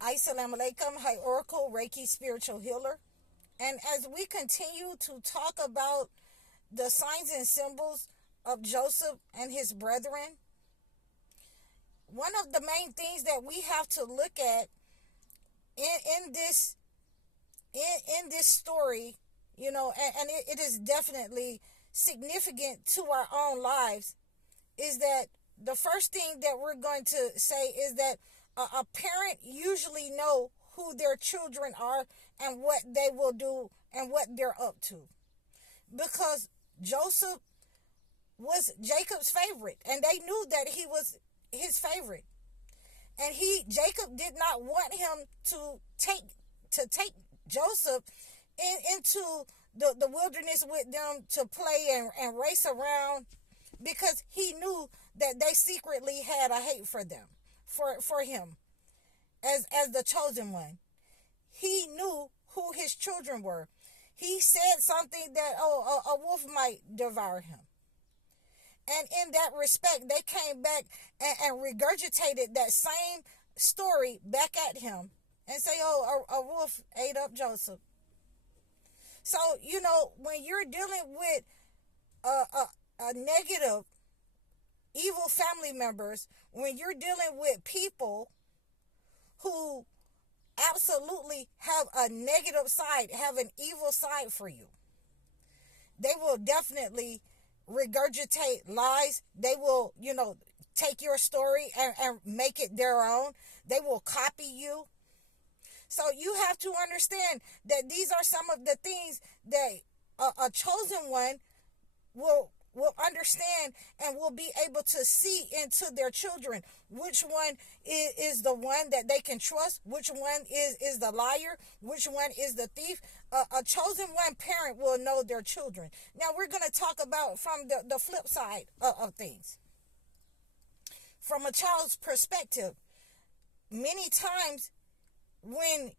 Assalamu alaikum. Hi, Oracle, Reiki, spiritual healer. And as we continue to talk about the signs and symbols of Joseph and his brethren, one of the main things that we have to look at in this story, and it is definitely significant to our own lives, is that the first thing that we're going to say is that a parent usually know who their children are and what they will do and what they're up to, because Joseph was Jacob's favorite, and they knew that he was his favorite, and Jacob did not want him to take Joseph into the wilderness with them to play and race around, because he knew that they secretly had a hate for them, for him as the chosen one. He knew who his children were. He said something that a wolf might devour him. And in that respect, they came back and regurgitated that same story back at him and say, a wolf ate up Joseph. So, when you're dealing with a negative, evil family members, when you're dealing with people who absolutely have a negative side, have an evil side for you, they will definitely regurgitate lies. They will, take your story and make it their own. They will copy you. So you have to understand that these are some of the things that a chosen one will understand and will be able to see into their children. Which one is the one that they can trust? Which one is the liar? Which one is the thief? A chosen one parent will know their children. Now we're going to talk about from the flip side of things. From a child's perspective, many times when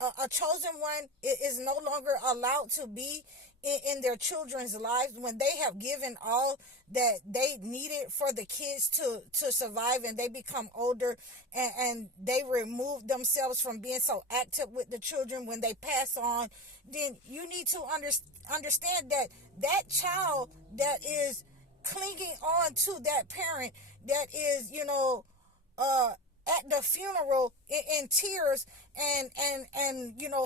a chosen one is no longer allowed to be in their children's lives, when they have given all that they needed for the kids to survive, and they become older and they remove themselves from being so active with the children, when they pass on, then you need to understand that that child that is clinging on to that parent, that is, at the funeral in tears and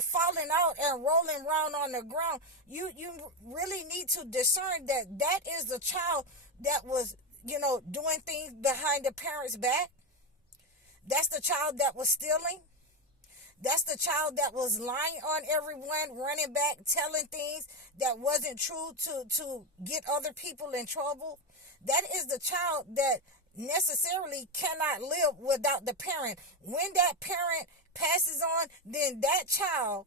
falling out and rolling around on the ground, you really need to discern that is the child that was doing things behind the parents' back. That's the child that was stealing. That's the child that was lying on everyone, running back, telling things that wasn't true to get other people in trouble. That is the child that necessarily cannot live without the parent. When that parent passes on, then that child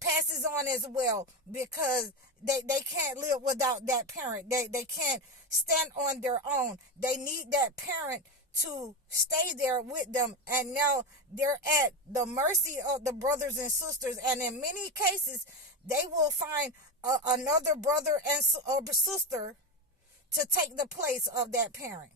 passes on as well, because they can't live without that parent. They can't stand on their own. They need that parent to stay there with them, and now they're at the mercy of the brothers and sisters, and in many cases they will find another brother or sister to take the place of that parent.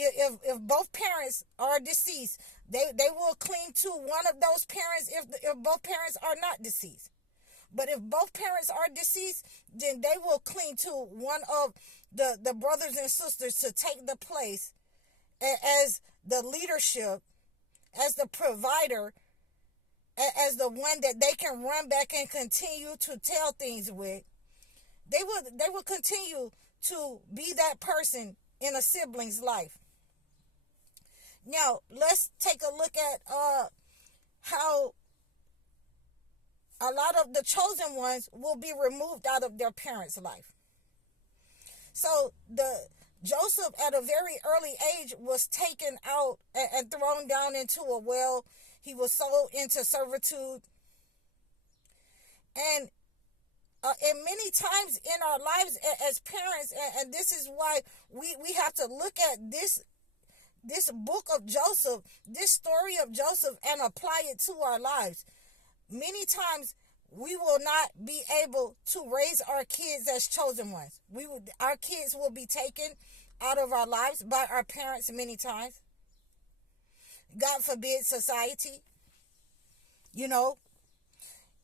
If both parents are deceased, they will cling to one of those parents if both parents are not deceased. But if both parents are deceased, then they will cling to one of the brothers and sisters to take the place as the leadership, as the provider, as the one that they can run back and continue to tell things with. They will continue to be that person in a sibling's life. Now, let's take a look at how a lot of the chosen ones will be removed out of their parents' life. So Joseph, at a very early age, was taken out and thrown down into a well. He was sold into servitude. And many times in our lives as parents, and this is why we have to look at this book of Joseph, this story of Joseph, and apply it to our lives. Many times we will not be able to raise our kids as chosen ones. Our kids will be taken out of our lives by our parents many times. God forbid, society, you know,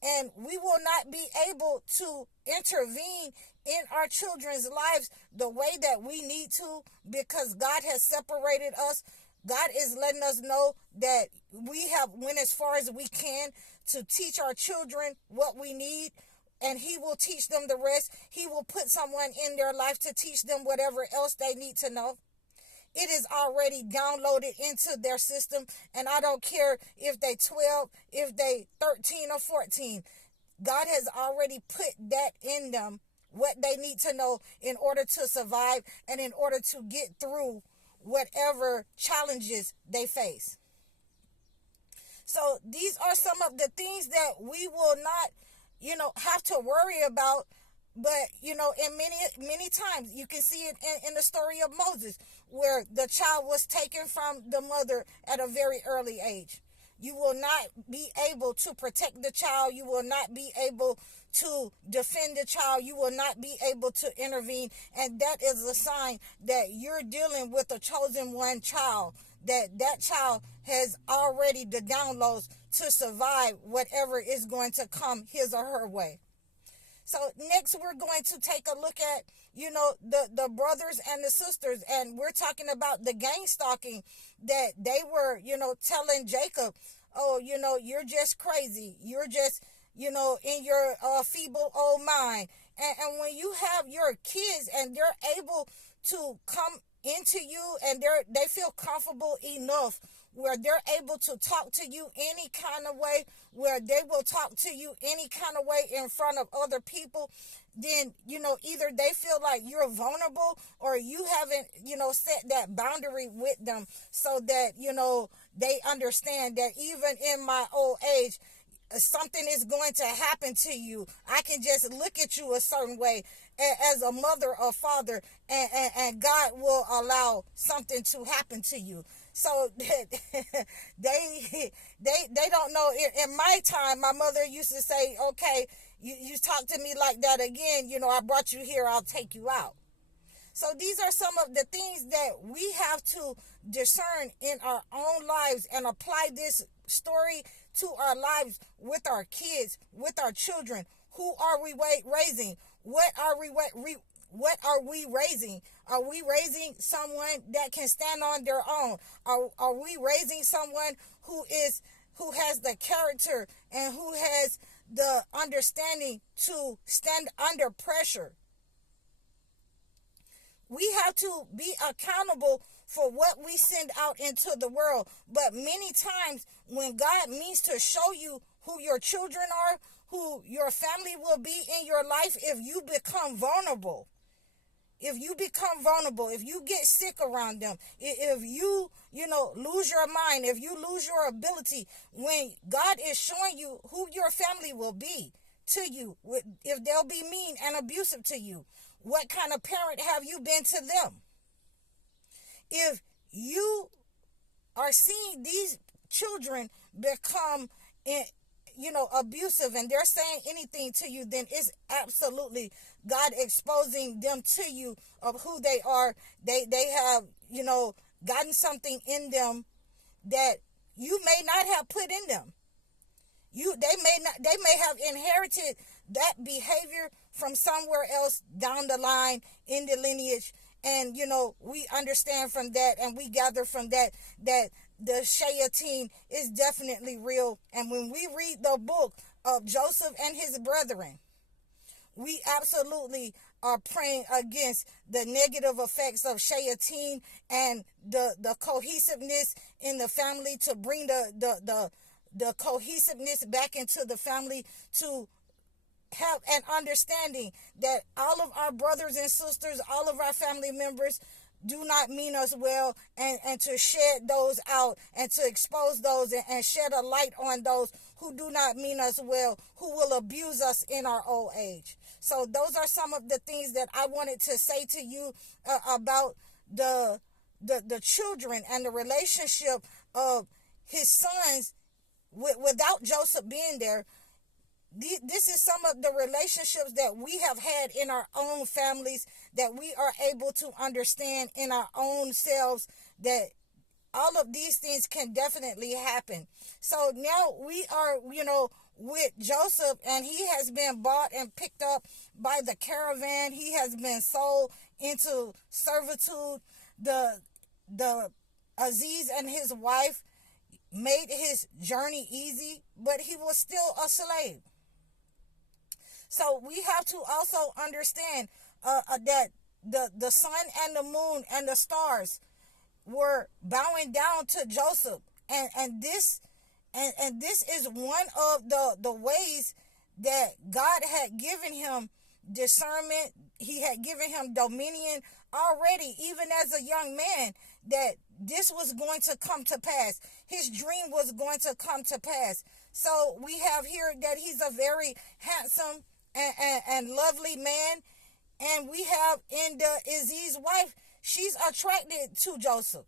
and we will not be able to intervene in our children's lives the way that we need to, because God has separated us. God is letting us know that we have went as far as we can to teach our children what we need, and he will teach them the rest. He will put someone in their life to teach them whatever else they need to know. It is already downloaded into their system, and I don't care if they 12, if they 13 or 14. God has already put that in them, what they need to know in order to survive and in order to get through whatever challenges they face. So these are some of the things that we will not, have to worry about. But, in many times, you can see it in the story of Moses, where the child was taken from the mother at a very early age. You will not be able to protect the child. You will not be able to defend the child. You will not be able to intervene. And that is a sign that you're dealing with a chosen one child, that child has already the downloads to survive whatever is going to come his or her way. So next we're going to take a look at, the brothers and the sisters, and we're talking about the gang stalking that they were, telling Jacob, oh, you're just crazy. You're just, in your feeble old mind. And when you have your kids and they're able to come into you and they feel comfortable enough where they're able to talk to you any kind of way, where they will talk to you any kind of way in front of other people, then, either they feel like you're vulnerable or you haven't, set that boundary with them so that, they understand that even in my old age, something is going to happen to you. I can just look at you a certain way as a mother or father, and God will allow something to happen to you. So they don't know. In my time, my mother used to say, okay, you talk to me like that again, I brought you here, I'll take you out. So these are some of the things that we have to discern in our own lives and apply this story to our lives with our kids, with our children. Who are we raising? What are we raising? Are we raising someone that can stand on their own? Are we raising someone who has the character and who has the understanding to stand under pressure? We have to be accountable for what we send out into the world. But many times when God means to show you who your children are, who your family will be in your life, if you become vulnerable, if you get sick around them, if you, lose your mind, if you lose your ability, when God is showing you who your family will be to you, if they'll be mean and abusive to you, what kind of parent have you been to them? If you are seeing these children become, abusive and they're saying anything to you, then it's absolutely God exposing them to you of who they are. They have, gotten something in them that you may not have put in them. They may have inherited that behavior from somewhere else down the line in the lineage. And, we understand from that and we gather from that the Shayateen is definitely real. And when we read the book of Joseph and his brethren, we absolutely are praying against the negative effects of Shayateen and the cohesiveness in the family, to bring the cohesiveness back into the family, to have an understanding that all of our brothers and sisters, all of our family members do not mean us well, and to shed those out and to expose those and shed a light on those who do not mean us well, who will abuse us in our old age. So those are some of the things that I wanted to say to you about the children and the relationship of his sons without Joseph being there. This is some of the relationships that we have had in our own families, that we are able to understand in our own selves, that all of these things can definitely happen. So now we are, with Joseph, and he has been bought and picked up by the caravan. He has been sold into servitude. The Aziz and his wife made his journey easy, but he was still a slave. So we have to also understand that the sun and the moon and the stars were bowing down to Joseph, and this is one of the ways that God had given him discernment. He had given him dominion already, even as a young man, that this was going to come to pass. His dream was going to come to pass. So we have here that he's a very handsome and lovely man. And we have in the Aziz's wife, she's attracted to Joseph.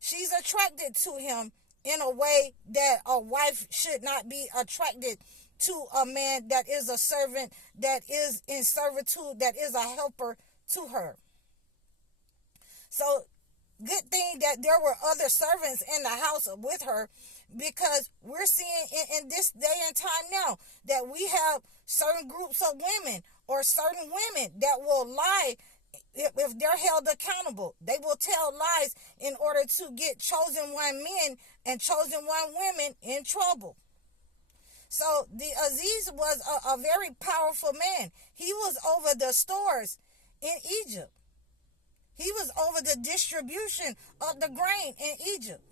She's attracted to him in a way that a wife should not be attracted to a man that is a servant, that is in servitude, that is a helper to her. So good thing that there were other servants in the house with her, because we're seeing in this day and time now that we have certain groups of women or certain women that will lie if they're held accountable. They will tell lies in order to get chosen one men and chosen one women in trouble. So the Aziz was a very powerful man. He was over the stores in Egypt. He was over the distribution of the grain in Egypt.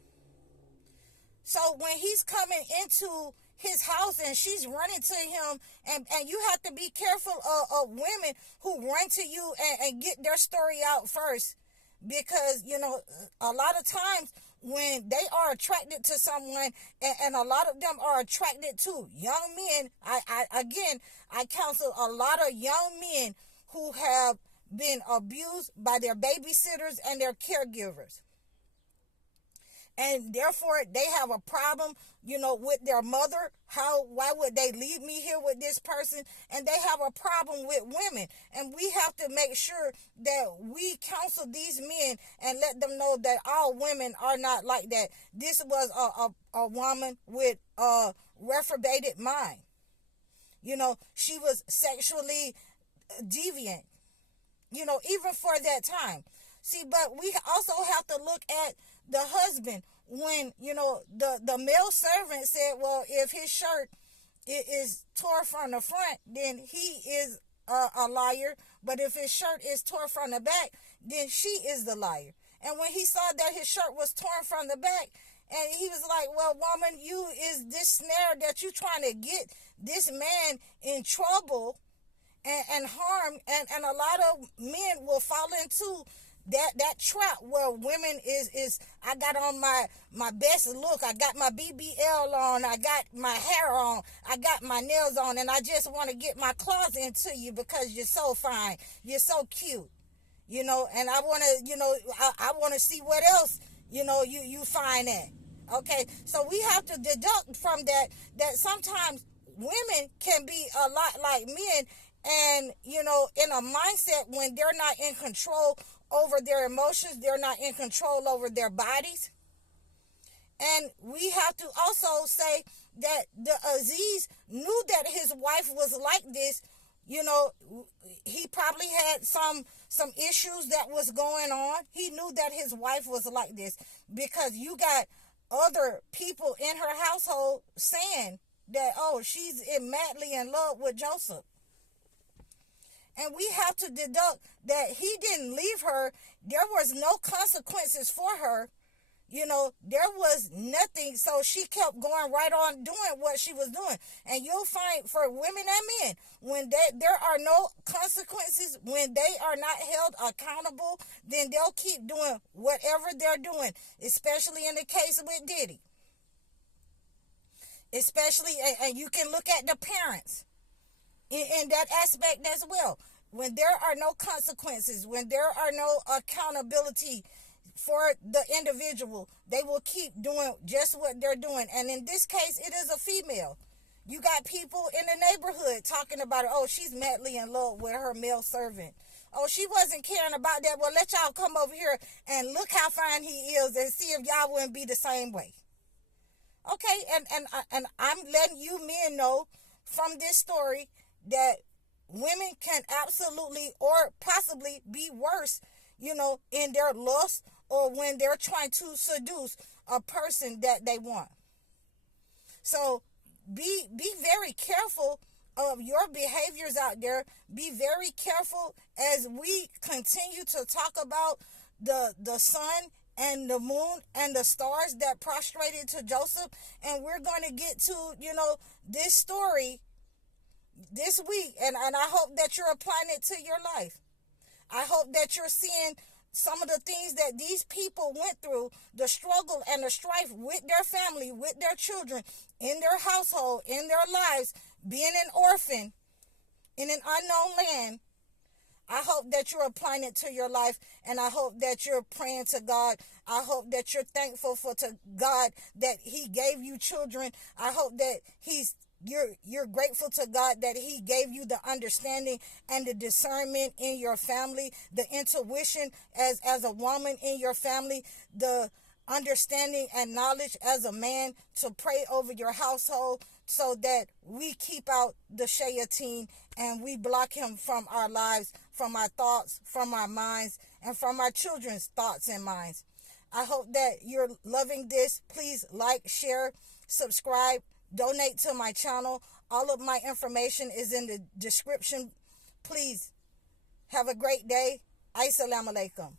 So when he's coming into his house and she's running to him, and you have to be careful of women who run to you and get their story out first, because, a lot of times when they are attracted to someone, and a lot of them are attracted to young men, I counsel a lot of young men who have been abused by their babysitters and their caregivers. And therefore, they have a problem, with their mother. Why would they leave me here with this person? And they have a problem with women. And we have to make sure that we counsel these men and let them know that all women are not like that. This was a woman with a reprobated mind. She was sexually deviant, even for that time. See, but we also have to look at the husband. When, the male servant said, well, if his shirt is tore from the front, then he is a liar. But if his shirt is tore from the back, then she is the liar. And when he saw that his shirt was torn from the back, and he was like, well, woman, you is this snare that you trying to get this man in trouble and harm. And a lot of men will fall into that trap where women is I got on my best look, I got my BBL on, I got my hair on, I got my nails on, and I just want to get my claws into you because you're so fine, you're so cute, and I want to, I want to see what else, you find at. Okay, so we have to deduct from that sometimes women can be a lot like men, and, in a mindset when they're not in control over their emotions, they're not in control over their bodies. And we have to also say that the Aziz knew that his wife was like this. He probably had some issues that was going on. He knew that his wife was like this, because you got other people in her household saying that, oh, she's madly in love with Joseph. And we have to deduct that he didn't leave her. There was no consequences for her. There was nothing. So she kept going right on doing what she was doing. And you'll find for women and men, when there are no consequences, when they are not held accountable, then they'll keep doing whatever they're doing, especially in the case with Diddy. Especially, and you can look at the parents in that aspect as well. When there are no consequences, when there are no accountability for the individual, they will keep doing just what they're doing. And in this case, it is a female. You got people in the neighborhood talking about, oh, she's madly in love with her male servant. Oh, she wasn't caring about that. Well, let y'all come over here and look how fine he is and see if y'all wouldn't be the same way. Okay, and I'm letting you men know from this story that women can absolutely or possibly be worse, in their lust or when they're trying to seduce a person that they want. So be very careful of your behaviors out there. Be very careful as we continue to talk about the sun and the moon and the stars that prostrated to Joseph. And we're going to get to, this story this week. And I hope that you're applying it to your life. I hope that you're seeing some of the things that these people went through, the struggle and the strife with their family, with their children, in their household, in their lives, being an orphan in an unknown land. I hope that you're applying it to your life, and I hope that you're praying to God. I hope that you're thankful to God that he gave you children. I hope that you're grateful to God that he gave you the understanding and the discernment in your family, the intuition as a woman in your family, the understanding and knowledge as a man to pray over your household so that we keep out the shayateen and we block him from our lives, from our thoughts, from our minds, and from our children's thoughts and minds. I hope that you're loving this. Please like, share, subscribe, donate to my channel. All of my information is in the description. Please have a great day. Assalamu alaikum.